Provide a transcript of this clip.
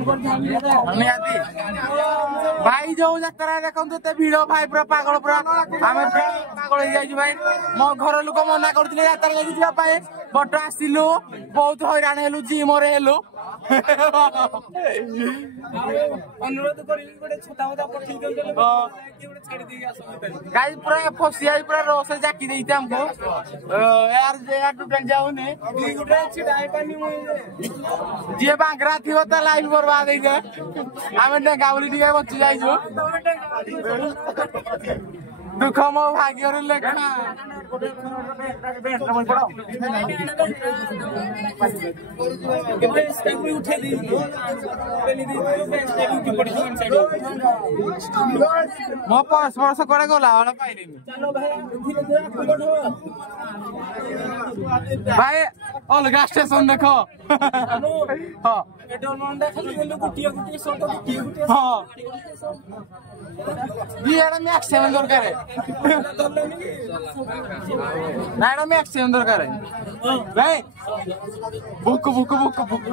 निहाती भाई जो यात्रा देखते भिड़ भाई पूरा पागल पूरा आम पागल हो जाइए भाई मो घर लोक मना करते यात्रा लगी जावाई बट आसिलु बहुत हैरान हेलु जिम हेलु अनुरोध गाइस पूरा फसी आई पूरा रस जाकी देते हमको यार जाऊनी जी बांगरा थी तो लाइफ बर्बाद है आम डेगाउली टे बची जाइए दुख मो भाग्य लेखा मो पर्स वर्ष कड़े गला पाइनि भाई अलग स्टेशन देख मैक्सिमम दरकार ना एटा मैक्सिमम दरकार भाई बुक बुक बुक बुक